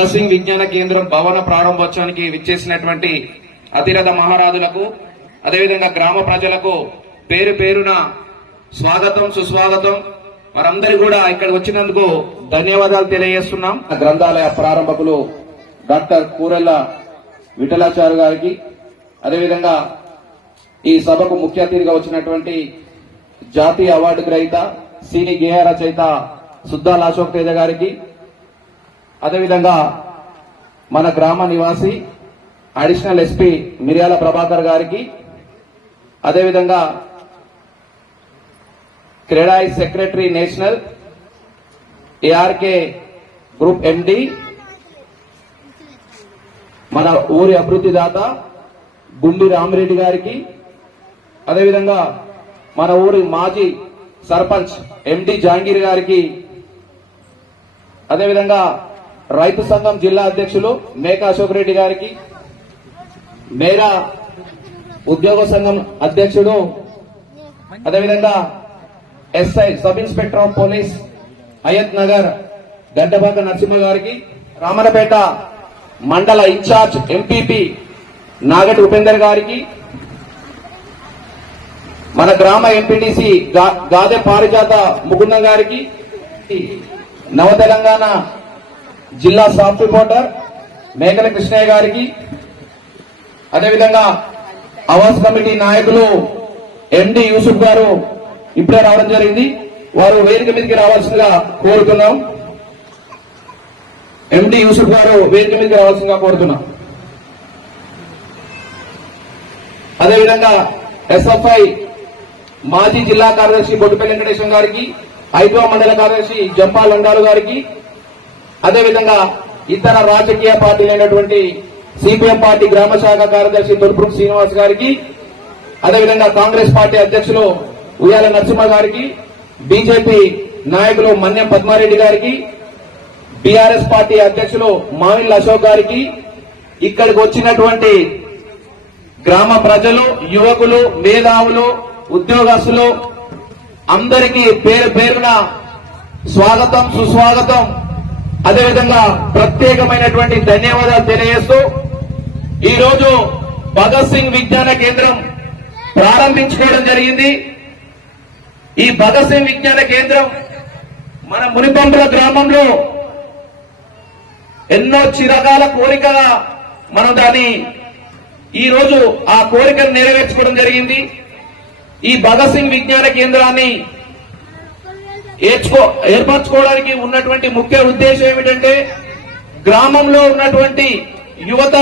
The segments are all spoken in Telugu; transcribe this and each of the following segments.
భగత్ విజ్ఞాన కేంద్రం భవన ప్రారంభోత్సవానికి విచ్చేసినటువంటి అతిరథ మహారాజులకు అదేవిధంగా గ్రామ ప్రజలకు పేరు పేరున స్వాగతం సుస్వాగతం. వారందరి కూడా ఇక్కడ వచ్చినందుకు ధన్యవాదాలు తెలియజేస్తున్నాం. గ్రంథాలయ ప్రారంభకులు డాక్టర్ కూరెల్ల విఠలాచారు గారికి అదేవిధంగా ఈ సభకు ముఖ్య అతిథిగా వచ్చినటువంటి జాతీయ అవార్డు గ్రహీత సీని గేహ రచయిత సుద్దాల అశోక్ తేజ గారికి అదేవిధంగా మన గ్రామ నివాసి అడిషనల్ ఎస్పీ మిర్యాల ప్రభాకర్ గారికి అదేవిధంగా CREDAI secretary national ARK group MD మన ఊరి అభివృద్ధి దాత గుండి రామిరెడ్డి గారికి అదేవిధంగా మన ఊరి మాజీ సర్పంచ్ ఎండి జాంగీర్ గారికి అదేవిధంగా రైతు సంఘం జిల్లా అధ్యక్షులు మేకా అశోక్ రెడ్డి గారికి మేరా ఉద్యోగ సంఘం అధ్యక్షుడు అదేవిధంగా SI sub inspector of police Ayath Nagar Gaddabaka Narasimha గారికి రామనపేట మండల ఇన్ఛార్జ్ ఎంపీపీ నాగటి ఉపేందర్ గారికి మన గ్రామ ఎంపీటీసీ గాదె పారిజాత ముగుంద గారికి నవ తెలంగాణ జిల్లా సాఫ్ట్ రిపోర్టర్ మేకల కృష్ణయ్య గారికి అదేవిధంగా ఆవాస్ కమిటీ నాయకులు ఎండి యూసుఫ్ గారు ఇప్పుడే రావడం జరిగింది. వారు వేదిక మీదకి రావాల్సిందిగా కోరుతున్నాం. ఎండి యూసుఫ్ గారు వేదిక మీదకి రావాల్సిందిగా కోరుతున్నాం. అదేవిధంగా ఎస్ఎఫ్ఐ మాజీ జిల్లా కార్యదర్శి బొడ్డుపల్లి వెంకటేశం గారికి ఐదో మండల కార్యదర్శి జంపా లంగాలు గారికి అదేవిధంగా ఇతర రాజకీయ పార్టీలైనటువంటి సిపిఎం పార్టీ గ్రామ శాఖ కార్యదర్శి తొలుపురు శ్రీనివాస్ గారికి అదేవిధంగా కాంగ్రెస్ పార్టీ అధ్యక్షులు ఉయ్యాల నరసింహ గారికి బీజేపీ నాయకులు మన్యం పద్మారెడ్డి గారికి బీఆర్ఎస్ పార్టీ అధ్యక్షులు మావిల్ అశోక్ గారికి ఇక్కడికి వచ్చినటువంటి గ్రామ ప్రజలు యువకులు మేధావులు ఉద్యోగస్తులు అందరికీ పేరు పేరున స్వాగతం సుస్వాగతం. అదేవిధంగా ప్రత్యేకమైనటువంటి ధన్యవాదాలు తెలియజేస్తూ ఈ రోజు భగత్ సింగ్ విజ్ఞాన కేంద్రం ప్రారంభించుకోవడం జరిగింది. ఈ భగత్ సింగ్ విజ్ఞాన కేంద్రం మన మునిపంపుల గ్రామంలో ఎన్నో చిరకాల కోరికగా మనం దాన్ని ఈ రోజు ఆ కోరికను నెరవేర్చుకోవడం జరిగింది. ఈ భగత్ సింగ్ విజ్ఞాన కేంద్రాన్ని ఏర్చుకో ఏర్పరచుకోవడానికి ఉన్నటువంటి ముఖ్య ఉద్దేశం ఏమిటంటే గ్రామంలో ఉన్నటువంటి యువత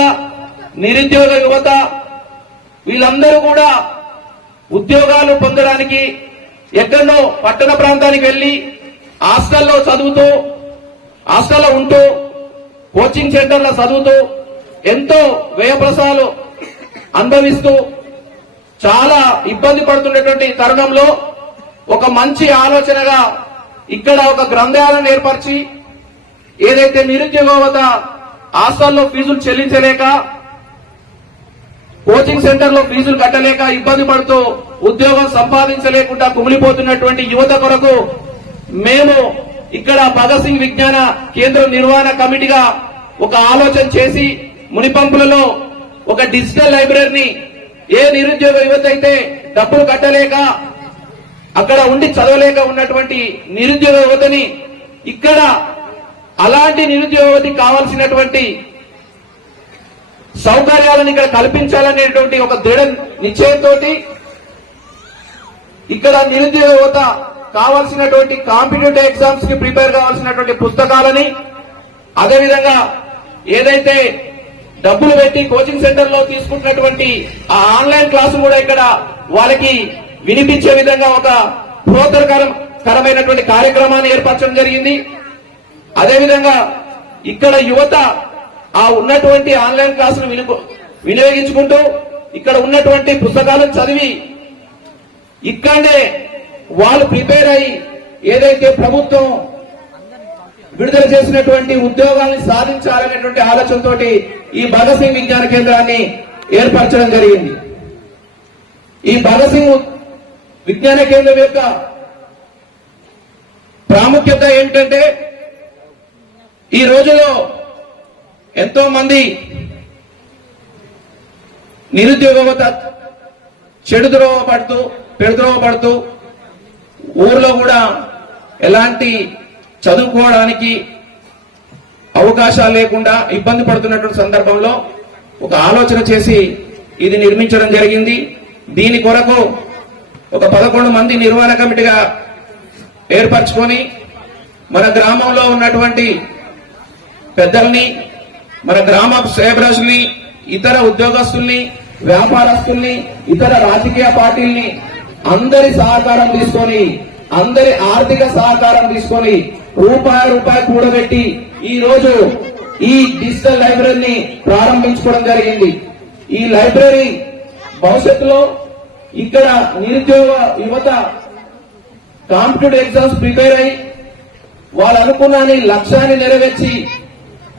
నిరుద్యోగ యువత వీళ్ళందరూ కూడా ఉద్యోగాలు పొందడానికి ఎక్కడో పట్టణ ప్రాంతానికి వెళ్ళి హాస్టల్లో చదువుతూ హాస్టల్లో ఉంటూ కోచింగ్ సెంటర్లో చదువుతూ ఎంతో వ్యయప్రసాలు అనుభవిస్తూ చాలా ఇబ్బంది పడుతున్నటువంటి తరుణంలో ఒక మంచి ఆలోచనగా ఇక్కడ ఒక గ్రంథాలను ఏర్పరిచి ఏదైతే నిరుద్యోగవత హాస్టల్లో ఫీజులు చెల్లించలేక కోచింగ్ సెంటర్లో ఫీజులు కట్టలేక ఇబ్బంది పడుతూ ఉద్యోగం సంపాదించలేకుండా కుమిలిపోతున్నటువంటి యువత కొరకు మేము ఇక్కడ భగత్ సింగ్ విజ్ఞాన కేంద్ర నిర్వహణ కమిటీగా ఒక ఆలోచన చేసి మునిపంపులలో ఒక డిజిటల్ లైబ్రరీని ఏ నిరుద్యోగ యువత అయితే డబ్బులు కట్టలేక అక్కడ ఉండి చదవలేక ఉన్నటువంటి నిరుద్యోగ యువతని ఇక్కడ అలాంటి నిరుద్యోగ కావాల్సినటువంటి సౌకర్యాలను ఇక్కడ కల్పించాలనేటువంటి ఒక దృఢ నిశ్చయంతో ఇక్కడ నిరుద్యోగ యువత కావాల్సినటువంటి కాంపిటేటివ్ ఎగ్జామ్స్కి ప్రిపేర్ కావాల్సినటువంటి పుస్తకాలని అదేవిధంగా ఏదైతే డబ్బులు పెట్టి కోచింగ్ సెంటర్లో తీసుకుంటున్నటువంటి ఆ ఆన్లైన్ క్లాసు కూడా ఇక్కడ వాళ్ళకి వినిపించే విధంగా ఒక ప్రోత్తరకరం కరమైనటువంటి కార్యక్రమాన్ని ఏర్పరచడం జరిగింది. అదేవిధంగా ఇక్కడ యువత ఆ ఉన్నటువంటి ఆన్లైన్ క్లాసులు వినియోగించుకుంటూ ఇక్కడ ఉన్నటువంటి పుస్తకాలను చదివి ఇక్కడే వాళ్ళు ప్రిపేర్ అయి ఏదైతే ప్రభుత్వం విడుదల చేసినటువంటి ఉద్యోగాల్ని సాధించాలనేటువంటి ఆలోచనతో ఈ భగత్ సింగ్ విజ్ఞాన కేంద్రాన్ని ఏర్పరచడం జరిగింది. ఈ భగత్ సింగ్ విజ్ఞాన కేంద్రం యొక్క ప్రాముఖ్యత ఏంటంటే ఈ రోజులో ఎంతో మంది నిరుద్యోగత చెడుద్రోవ పడుతూ పెడుద్రోవ పడుతూ ఊర్లో కూడా ఎలాంటి చదువుకోవడానికి అవకాశాలు లేకుండా ఇబ్బంది పడుతున్నటువంటి సందర్భంలో ఒక ఆలోచన చేసి ఇది నిర్మించడం జరిగింది. దీని కొరకు ఒక పదకొండు మంది నిర్వహణ కమిటీగా ఏర్పరచుకొని మన గ్రామంలో ఉన్నటువంటి పెద్దల్ని మన గ్రామ సేవరాజుల్ని ఇతర ఉద్యోగస్తుల్ని వ్యాపారస్తుల్ని ఇతర రాజకీయ పార్టీల్ని అందరి సహకారం తీసుకొని అందరి ఆర్థిక సహకారం తీసుకొని రూపాయి రూపాయి కూడబెట్టి ఈ రోజు ఈ డిజిటల్ లైబ్రరీని ప్రారంభించుకోవడం జరిగింది. ఈ లైబ్రరీ భవిష్యత్తులో ఇక్కడ నిరుద్యోగ యువత కాంపిటేటివ్ ఎగ్జామ్స్ ప్రిపేర్ అయి వాళ్ళు అనుకున్నాని లక్ష్యాన్ని నెరవేర్చి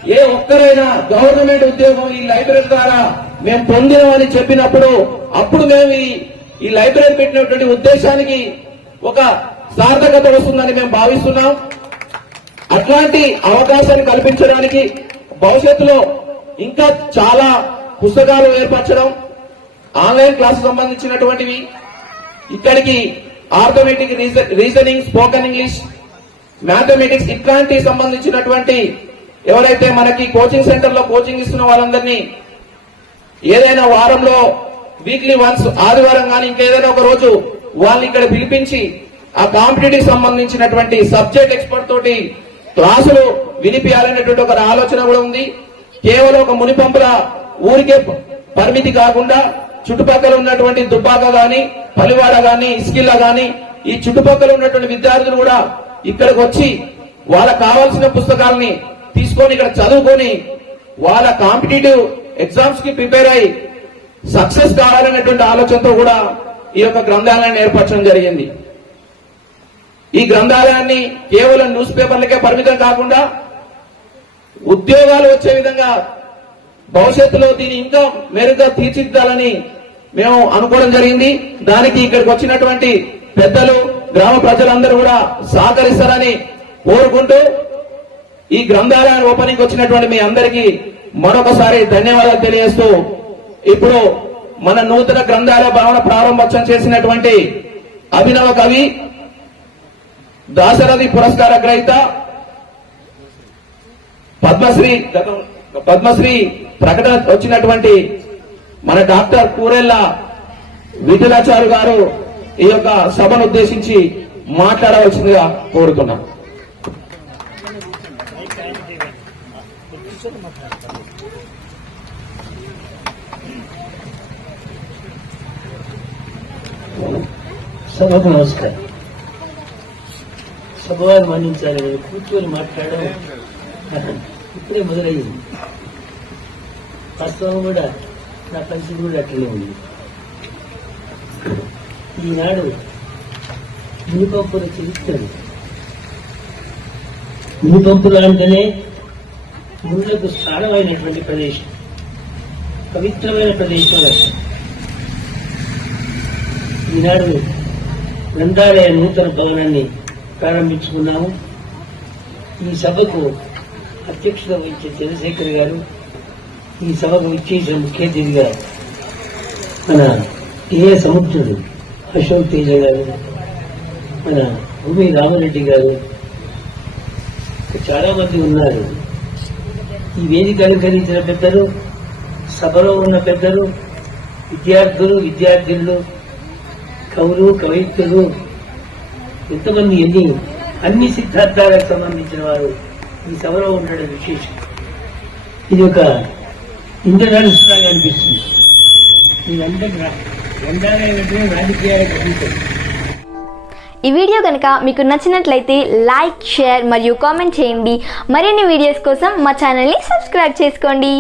ఏ ఒక్కరైనా గవర్నమెంట్ ఉద్యోగం ఈ లైబ్రరీ ద్వారా మేము పొందినామని చెప్పినప్పుడు అప్పుడు మేము ఈ ఈ లైబ్రరీ పెట్టినటువంటి ఉద్దేశానికి ఒక సార్థకత వస్తుందని మేము భావిస్తున్నాం. అట్లాంటి అవకాశాన్ని కల్పించడానికి భవిష్యత్తులో ఇంకా చాలా పుస్తకాలు ఏర్పరచడం ఆన్లైన్ క్లాస్ సంబంధించినటువంటివి. ఇక్కడికి arithmetic reasoning spoken English mathematics ఇట్లాంటి సంబంధించినటువంటి ఎవరైతే మనకి కోచింగ్ సెంటర్లో కోచింగ్ ఇస్తున్న వాళ్ళందరినీ ఏదైనా వారంలో వీక్లీ వన్స్ ఆదివారం కానీ ఇంకేదైనా ఒక రోజు వాళ్ళని ఇక్కడ పిలిపించి ఆ కాంపిటేటివ్ సంబంధించినటువంటి సబ్జెక్ట్ ఎక్స్పర్ట్ తోటి క్లాసులు వినిపించాలనేటువంటి ఒక ఆలోచన కూడా ఉంది. కేవలం ఒక మునిపంపుల ఊరికే పరిమితి కాకుండా చుట్టుపక్కల ఉన్నటువంటి దుబ్బాక గాని పలివాడ గాని ఇస్కిల్లా గాని ఈ చుట్టుపక్కల ఉన్నటువంటి విద్యార్థులు కూడా ఇక్కడికి వచ్చి వాళ్ళకి కావాల్సిన పుస్తకాలని తీసుకొని ఇక్కడ చదువుకొని వాళ్ళ కాంపిటేటివ్ ఎగ్జామ్స్కి ప్రిపేర్ అయి సక్సెస్ కావాలనేటువంటి ఆలోచనతో కూడా ఈ యొక్క గ్రంథాలయాన్ని ఏర్పరచడం జరిగింది. ఈ గ్రంథాలయాన్ని కేవలం న్యూస్ పేపర్లకే పరిమితం కాకుండా ఉద్యోగాలు వచ్చే విధంగా భవిష్యత్తులో దీన్ని ఇంకా మెరుగ్గా తీర్చిదిద్దాలని మేము అనుకోవడం జరిగింది. దానికి ఇక్కడికి వచ్చినటువంటి పెద్దలు గ్రామ ప్రజలందరూ కూడా సహకరిస్తారని కోరుకుంటూ ఈ గ్రంథాలయాన్ని ఓపెనింగ్ వచ్చినటువంటి మీ అందరికీ మరొకసారి ధన్యవాదాలు తెలియజేస్తూ ఇప్పుడు మన నూతన గ్రంథాలయ భవన ప్రారంభోత్సవం చేసినటువంటి అభినవ కవి దాశరథి పురస్కార గ్రహీత పద్మశ్రీ గతం- పద్మశ్రీ ప్రకటన వచ్చినటువంటి మన డాక్టర్ కూరెల్ల విఠలాచారు గారు ఈ యొక్క సభను ఉద్దేశించి మాట్లాడవలసిందిగా కోరుతున్నాం. సభకు నమస్కారం. సభవారు మన్నించాలి కూర్చొని మాట్లాడడం ఇప్పుడే మొదలయ్యింది. తత్వం కూడా నా పరిస్థితి కూడా అట్లనే ఉంది ఈనాడు మునిపంపుల చరిత్రలు మునిపంపులు అంటేనే ముళ్ళకు స్థానమైనటువంటి ప్రదేశం పవిత్రమైన ప్రదేశం ఈనాడు గ్రంథాలయ నూతన భవనాన్ని ప్రారంభించుకున్నాము. ఈ సభకు అధ్యక్షత వహించే చంద్రశేఖర్ గారు ఈ సభకు విచ్చేసిన ముఖ్య అతిథిగా మన ఏ సముద్రుడు అశోక్ తేజ గారు మన భూమి రామరెడ్డి గారు చాలా మంది ఉన్నారు. ఈ వేదిక అలంకరించిన పెద్దలు సభలో ఉన్న పెద్దలు విద్యార్థులు విద్యార్థులు కవులు కవయిత్రులు ఎంతమంది ఎన్ని అన్ని సిద్ధాంతాలకు సంబంధించిన వారు ఈ సభలో ఉండడం విశేషం. ఇది ఒక ఇంత నడుస్తున్నాయి అనిపిస్తుంది ఇదంతా గ్రంథాలయం అంటే రాజకీయాలకు అతీతం ఈ వీడియో కనుక మీకు నచ్చినట్లయితే లైక్ షేర్ మరియు కామెంట్ చేయండి. మరిన్ని వీడియోస్ కోసం మా ఛానల్ని సబ్స్క్రైబ్ చేసుకోండి.